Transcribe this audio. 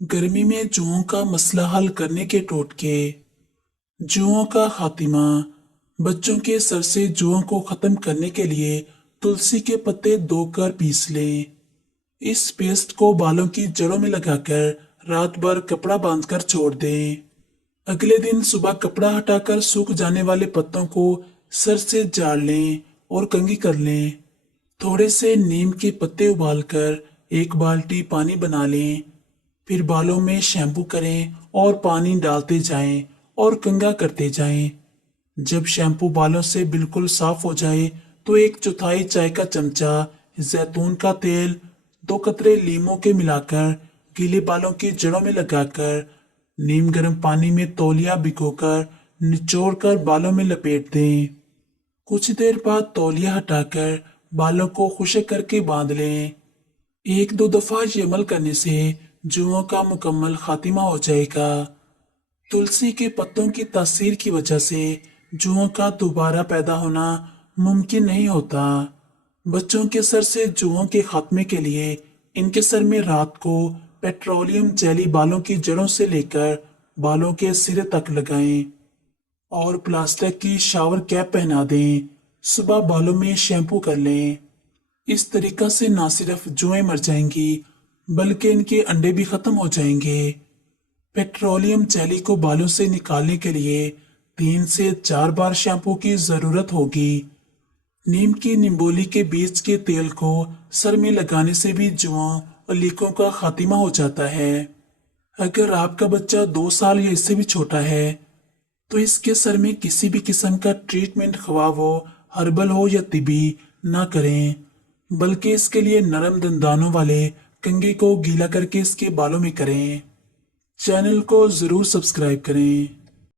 गर्मी में जुओं का मसला हल करने के टोटके। जुओं का खात्मा। बच्चों के सर से जुओं को खत्म करने के लिए तुलसी के पत्ते धोकर पीस लें। इस पेस्ट को बालों की जड़ों में लगाकर रात भर कपड़ा बांधकर छोड़ दें। अगले दिन सुबह कपड़ा हटाकर सूख जाने वाले पत्तों को सर से झाड़ लें और कंघी कर लें। थोड़े से नीम के पत्ते उबालकर एक बाल्टी पानी बना लें। फिर बालों में शैम्पू करें और पानी डालते जाएं और कंघा करते जाएं। जब शैम्पू बालों से बिल्कुल साफ हो जाए तो 1/4 चाय का चमचा जैतून का तेल 2 कतरे लीमों के मिलाकर गीले बालों की जड़ों में लगाकर नीम गर्म पानी में तौलिया भिगोकर निचोड़ कर बालों में लपेट दें। कुछ देर बाद तौलिया हटाकर बालों को खुश्क करके बांध लें। 1-2 दफा ये अमल करने से जुओं का मुकम्मल खात्मा हो जाएगा। तुलसी के पत्तों की तासीर की वजह से जुओं का दोबारा पैदा होना मुमकिन नहीं होता। बच्चों के सर से जुओं के खात्मे के लिए इनके सर में रात को पेट्रोलियम जेली बालों की जड़ों से लेकर बालों के सिरे तक लगाएं और प्लास्टिक की शावर कैप पहना दें। सुबह बालों में शैम्पू कर लें। इस तरीका से ना सिर्फ जुएं मर जाएंगी बल्कि इनके अंडे भी खत्म हो जाएंगे। पेट्रोलियम जेली को बालों से निकालने के लिए 3 से 4 बार शैम्पू की जरूरत होगी। नीम की निम्बोली के बीज के तेल को सर में लगाने से भी जुओं और लीकों का खात्मा हो जाता है। अगर आपका बच्चा 2 साल या इससे भी छोटा है तो इसके सर में किसी भी किस्म का ट्रीटमेंट ख्वाह वो हर्बल हो या तिबी ना करें, बल्कि इसके लिए नरम दंदानों वाले कंघी को गीला करके इसके बालों में करें। चैनल को जरूर सब्सक्राइब करें।